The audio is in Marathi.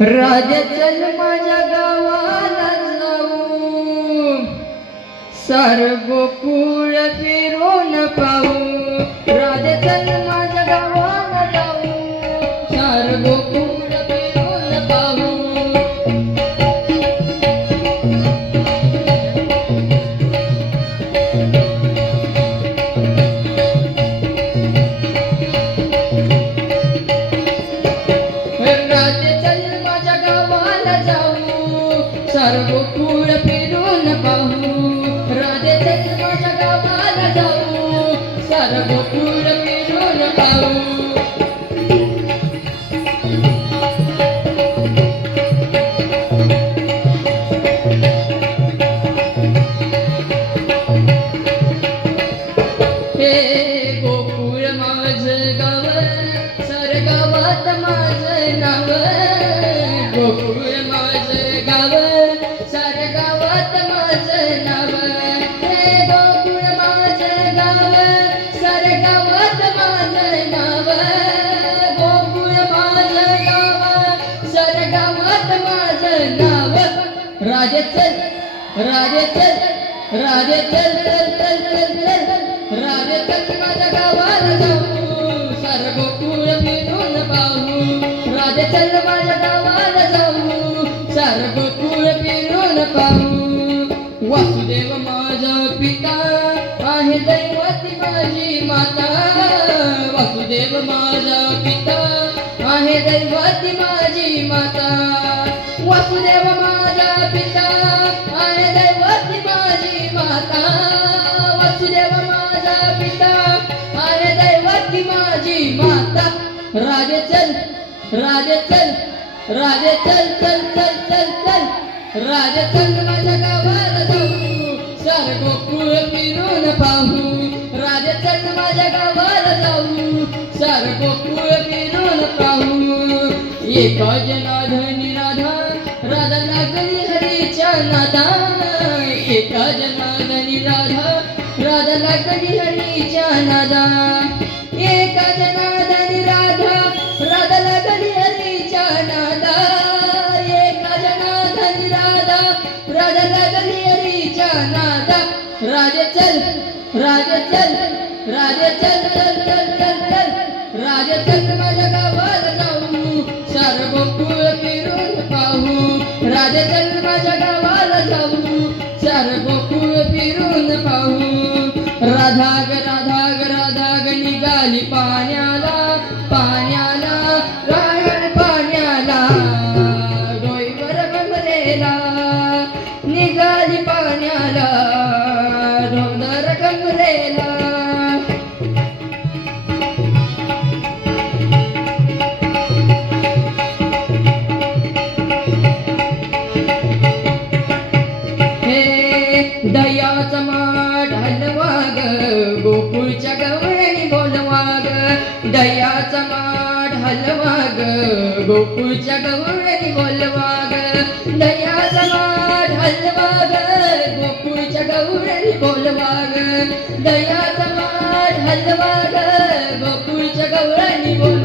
राजा चल माझ्या गावाला जाऊ, सारं गोकुळ फिरून पाहू. राजा चल माझ्या गावाला जाऊ, सारं गोकुळ फिरून पाहू. सारं गोकुळ फिरून पाहू. राधे चल माझ्या गावाला जाऊ, सारं गोकुळ फिरून पाहू. हे गोकुळ माझं गाव, सारं गावात माझं नाव. गोकुळ माझं गाव, साऱ्या गावात माझं नाव. हे गोकुळ माझं गाव, साऱ्या गावात माझं नाव. गोकुळ माझं गाव, साऱ्या गावात माझं नाव. राधे चल, राधे चल, राधे चल चल चल चल चल. राधे चल माझ्या गावाला जाऊ, सारं गोकुळ फिरून पाहू. राधे चल माझ्या गावाला जाऊ, सारं गोकुळ फिरून पाहू. वासुदेव माझा पिता आहे, दैवती माझी माता. वासुदेव माझा पिता आहे, दैवती माझी माता. वासुदेव माझा पिता आहे, दैवती माझी माता. वासुदेव माझा पिता आहे, दैवती माझी माता. राधे चल, राधे चल, राधे चल चल चल चल चल. राधे चल माझ्या गावाला जाऊ, सारं गोकुळ फिरून पाहू. राधे चल माझ्या गावाला जाऊ, सारं गोकुळ फिरून पाहू. एका जनार्दनी राधा, राधा लागली हरीच्या नादा. एका जनार्दनी राधा, राधा लागली हरीच्या नादा. एका जनार्दनी राधा, राधा लागली हरीच्या नादा. एका जनार्दनी राधा, राधा लागली हरीच्या नादा. राधे चल, राधे चल, राधे चल चल चल चल चल. राधे चल माझ्या गावाला जाऊ, सारं गोकुळ फिरून पाहू. राधे चल माझ्या गावाला जाऊ, सारं गोकुळ फिरून पाहू. राधा ग राधा ग राधा ग निघाली पाण्याला, पाण्याला गायन पाण्याला. डोईवर गमरेला निघाली पाण्याला, डोंगर गमरेला. दयाचा माठ हलवा ग, गोकुळच्या गवळणी बोलवा ग. दयाचा माठ हलवा ग, गोकुळच्या गवळणी बोलवा ग. दयाचा माठ हलवा ग, गोकुळच्या गवळणी बोलवा ग. दयाचा माठ हलवा ग, गोकुळच्या गवळणी बोलवा.